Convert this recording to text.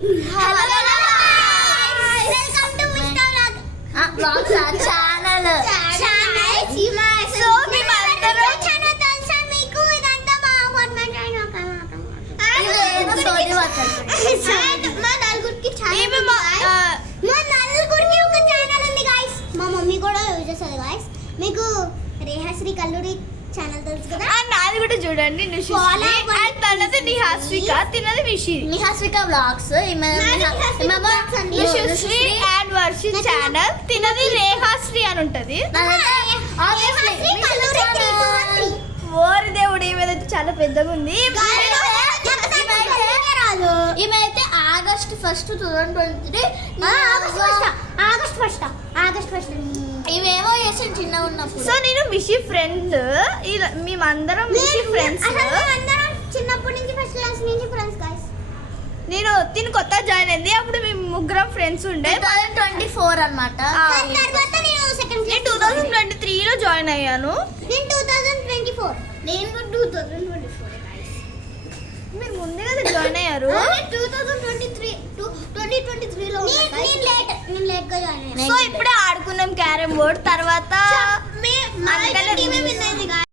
Hello welcome to mister vlogs channel. So మేమందరూ channel తెలుసా మీకు? ఇదంతా మా అపార్ట్మెంట్ అయిన మా నలుగురికి ఛానల్, మా నలుగురికి ఒక ఛానల్ ఉంది గాయ్స్. మా మమ్మీ కూడా యూజ్ చేస్తుంది గాయ్స్. మీకు రేహాశ్రీ కల్లూరి ఛానల్ తెలుసు కదా, నాది కూడా చూడండి. తనది నిహాస్విక, తినది నిహాస్విక వ్లాగ్స్. అండ్ వర్షి ఛానల్, తినది రేహాశ్రీ అని ఉంటది. ఓరి దేవుడు, ఈమెదైతే చాలా పెద్దగా ఉంది. ఈమెయితే ఆగస్ట్ 1, 2023 ఆగస్ట్ ఫస్ట్ ఇవేమో చేసాను చిన్నగా ఉన్నప్పుడు. సో నేను మిషి ఫ్రెండ్, మేమందరం మిషి ఫ్రెండ్స్. చిన్నప్పటి నుంచి ఫస్ట్ క్లాస్ నుంచి ఫ్రెండ్స్ గాయ్స్. నేను తిని కొత్త జాయిన్ అయింది, అప్పుడు మేము ముగ్గురం ఫ్రెండ్స్ ఉండే. 2024 అన్నమాట. తర్వాత నేను సెకండ్ క్లాస్ 2023లో జాయిన్ అయ్యాను. నేను 2024. నేను 2024 గాయ్స్. మీరు ముందే కదా జాయిన్ అయ్యారు. 2023లో నేను లేట్ గా జాయిన్ అయ్యాను. సో ఇప్పుడే ఆడుకున్నాం క్యారమ్ బోర్డ్. తర్వాత